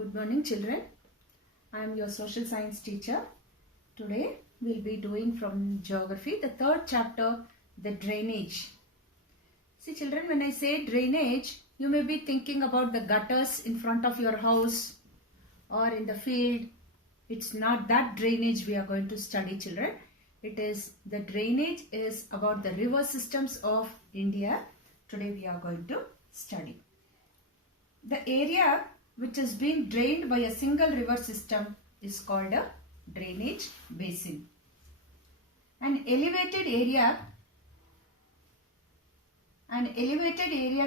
Good morning children. I am your social science teacher. Today we will be doing from geography the third chapter, the drainage. See children, when I say drainage, you may be thinking about the gutters in front of your house or in the field. It's not that drainage we are going to study children. The drainage is about the river systems of India. Today we are going to study. The area which is being drained by a single river system is called a drainage basin. An elevated area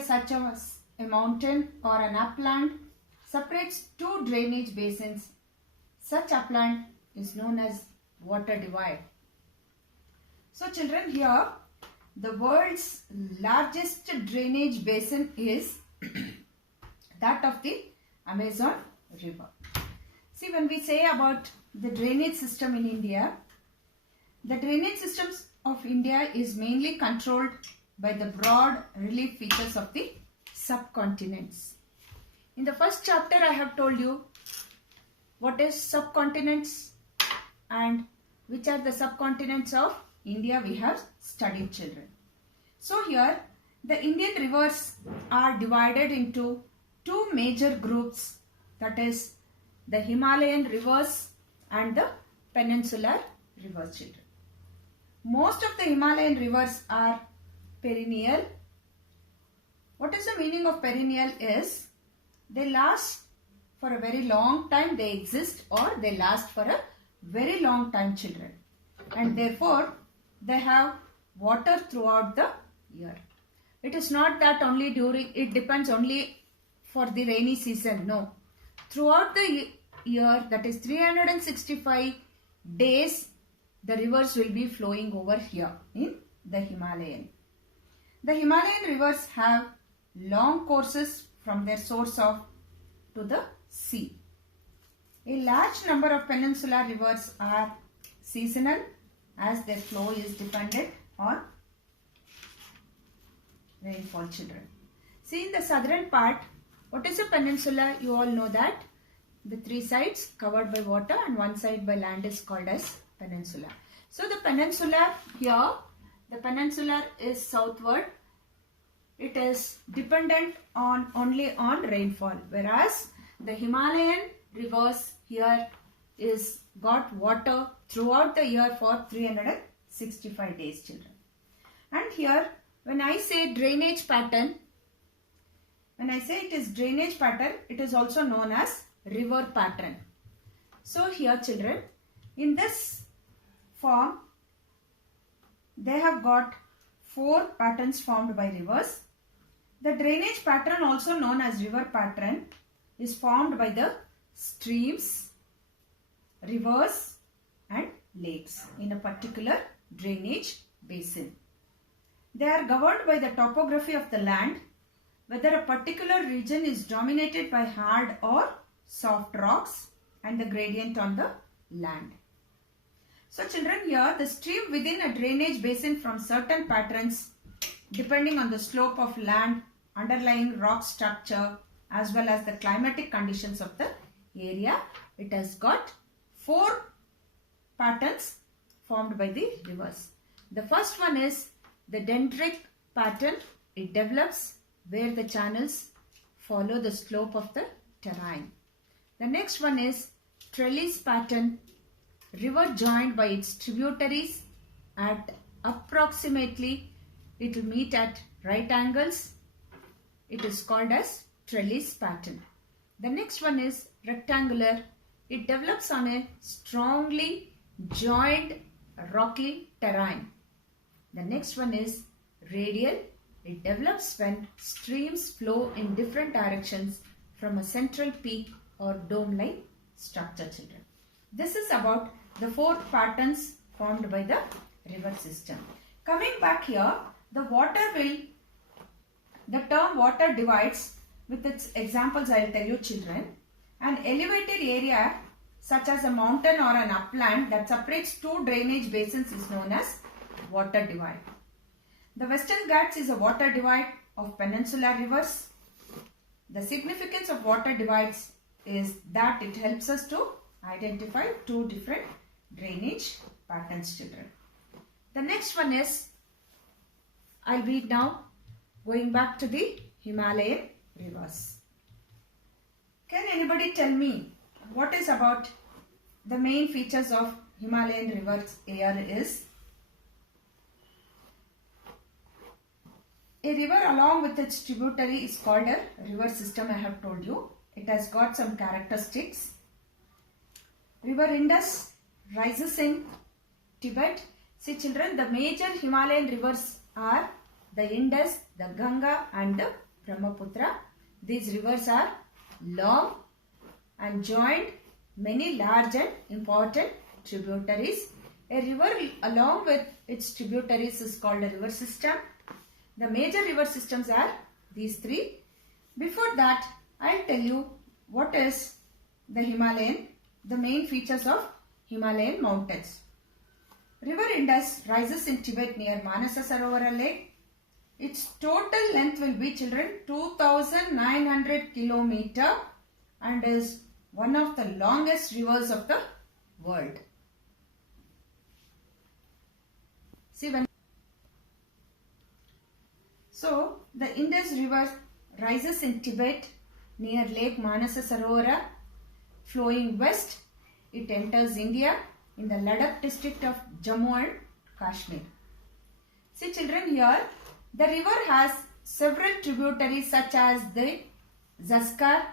such as a mountain or an upland separates two drainage basins. Such upland is known as water divide. So children, here the world's largest drainage basin is that of the Amazon River. See, when we say about the drainage system in India, the drainage systems of India is mainly controlled by the broad relief features of the subcontinents. In the first chapter, I have told you what is subcontinents and which are the subcontinents of India we have studied children. So here, the Indian rivers are divided into two major groups, that is the Himalayan rivers and the peninsular rivers children. Most of the Himalayan rivers are perennial. What is the meaning of perennial is they last for a very long time, they exist or they last for a very long time children, and therefore they have water throughout the year. It is not that it depends only for the rainy season. No. Throughout the year, that is 365 days, the rivers will be flowing over here in the Himalayan. The Himalayan rivers have long courses from their source to the sea. A large number of peninsular rivers are seasonal as their flow is dependent on rainfall children. See, in the southern part, what is a peninsula? You all know that. The three sides covered by water and one side by land is called as peninsula. So the peninsula here, the peninsula is southward. It is dependent only on rainfall, whereas the Himalayan rivers here is got water throughout the year for 365 days children. And here when I say drainage pattern, when I say it is drainage pattern, it is also known as river pattern. So here children, in this form, they have got four patterns formed by rivers. The drainage pattern, also known as river pattern, is formed by the streams, rivers and lakes in a particular drainage basin. They are governed by the topography of the land, whether a particular region is dominated by hard or soft rocks, and the gradient on the land. So children, here the stream within a drainage basin from certain patterns depending on the slope of land, underlying rock structure as well as the climatic conditions of the area. It has got four patterns formed by the rivers. The first one is the dendritic pattern. It develops where the channels follow the slope of the terrain. The next one is trellis pattern. River joined by its tributaries at approximately, it will meet at right angles. It is called as trellis pattern. The next one is rectangular. It develops on a strongly joined rocky terrain. The next one is radial. It develops when streams flow in different directions from a central peak or dome-like structure children. This is about the four patterns formed by the river system. Coming back here, the term water divides with its examples I will tell you children. An elevated area such as a mountain or an upland that separates two drainage basins is known as water divide. The Western Ghats is a water divide of peninsular rivers. The significance of water divides is that it helps us to identify two different drainage patterns, children. The next one is, I'll be now going back to the Himalayan rivers. Can anybody tell me what is about the main features of Himalayan rivers here is? A river along with its tributary is called a river system, I have told you. It has got some characteristics. River Indus rises in Tibet. See children, the major Himalayan rivers are the Indus, the Ganga and the Brahmaputra. These rivers are long and joined many large and important tributaries. A river along with its tributaries is called a river system. The major river systems are these three. Before that, I'll tell you what is the main features of Himalayan mountains. River Indus rises in Tibet near Manasa Sarovara Lake. Its total length will be, children, 2,900 km and is one of the longest rivers of the world. So, the Indus River rises in Tibet near Lake Manasa Sarovara. Flowing west, it enters India in the Ladakh district of Jammu and Kashmir. See children, here the river has several tributaries such as the Zaskar,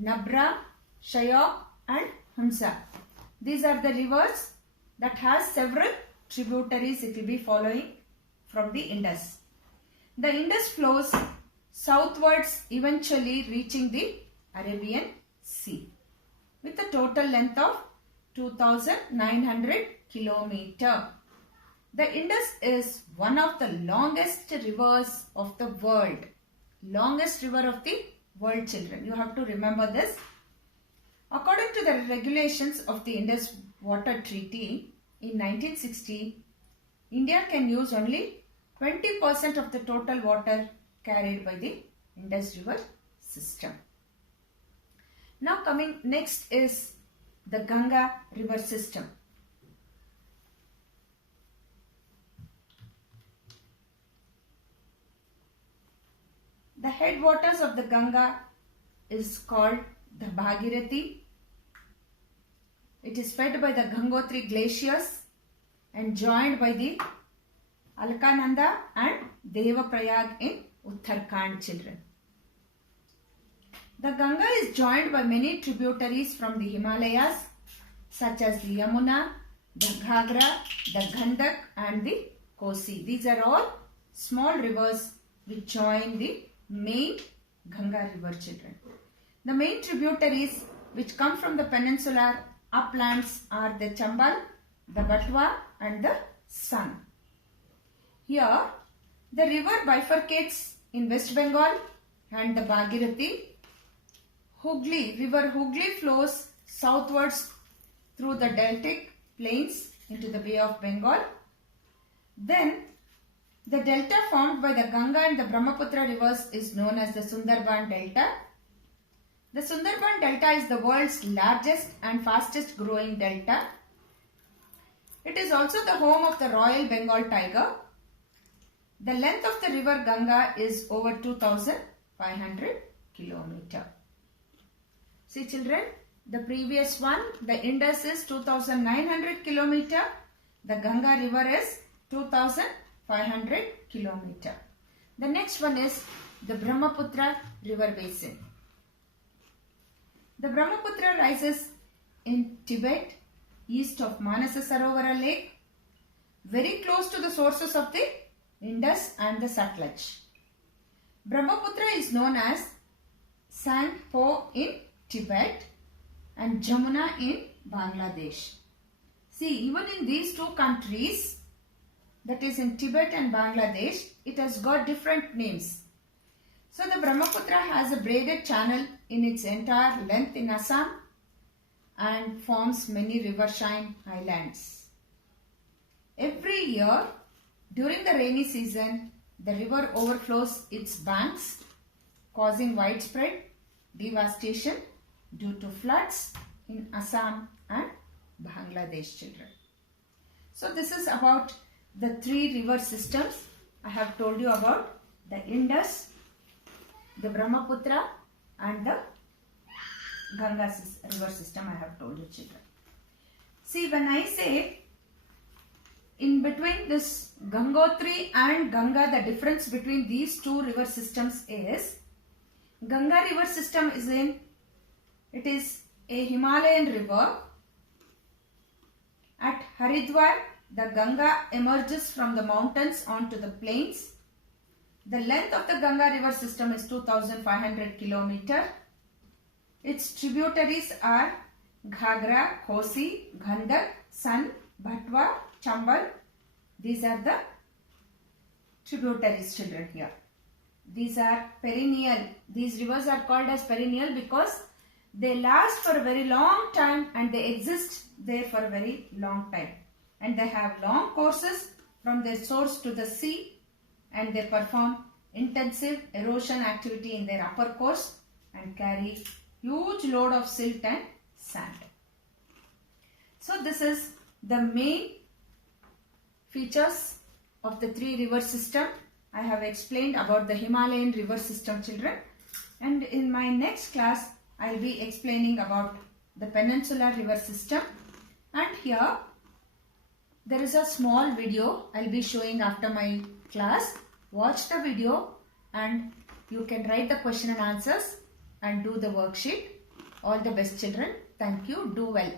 Nabra, Shyok and Hunsa. These are the rivers that has several tributaries. It will be following from the Indus. The Indus flows southwards, eventually reaching the Arabian Sea with a total length of 2,900 km. The Indus is one of the longest rivers of the world. Longest river of the world, children. You have to remember this. According to the regulations of the Indus Water Treaty in 1960, India can use only 20% of the total water carried by the Indus River system. Now coming next is the Ganga River system. The headwaters of the Ganga is called the Bhagirathi. It is fed by the Gangotri glaciers and joined by the Alkananda and Devaprayag in Uttarakhand, children. The Ganga is joined by many tributaries from the Himalayas such as the Yamuna, the Ghagra, the Gandak and the Kosi. These are all small rivers which join the main Ganga river, children. The main tributaries which come from the peninsular uplands are the Chambal, the Batwa and the San. Here, the river bifurcates in West Bengal and the Bhagirathi. River Hooghly flows southwards through the deltic plains into the Bay of Bengal. Then, the delta formed by the Ganga and the Brahmaputra rivers is known as the Sundarban Delta. The Sundarban Delta is the world's largest and fastest growing delta. It is also the home of the Royal Bengal tiger. The length of the river Ganga is over 2,500 km. See children, the previous one, the Indus is 2,900 km. The Ganga river is 2,500 km. The next one is the Brahmaputra river basin. The Brahmaputra rises in Tibet, east of Manasa Sarovara Lake, very close to the sources of the Indus and the Sutlej. Brahmaputra is known as Sangpo in Tibet and Jamuna in Bangladesh. See, even in these two countries, that is in Tibet and Bangladesh, it has got different names. So the Brahmaputra has a braided channel in its entire length in Assam and forms many riverside islands. Every year, during the rainy season, the river overflows its banks, causing widespread devastation, due to floods in Assam and Bangladesh, children. So this is about the three river systems. I have told you about the Indus, the Brahmaputra and the Ganga river system. I have told you, children. See, when I say in between this Gangotri and Ganga, the difference between these two river systems is Ganga river system it is a Himalayan river. At Haridwar, the Ganga emerges from the mountains onto the plains. The length of the Ganga river system is 2500 km. Its tributaries are Ghagra, Kosi, Ghandak, San, Bhatwa, Chambal. These are the tributaries, children, here. These are perennial. These rivers are called as perennial because they last for a very long time and they exist there for a very long time. And they have long courses from their source to the sea, and they perform intensive erosion activity in their upper course and carry huge load of silt and sand. So this is the main features of the three river system. I have explained about the Himalayan river system, children, and in my next class I will be explaining about the peninsular river system. And here there is a small video I will be showing after my class. Watch the video and you can write the question and answers and do the worksheet. All the best, children. Thank you. Do well.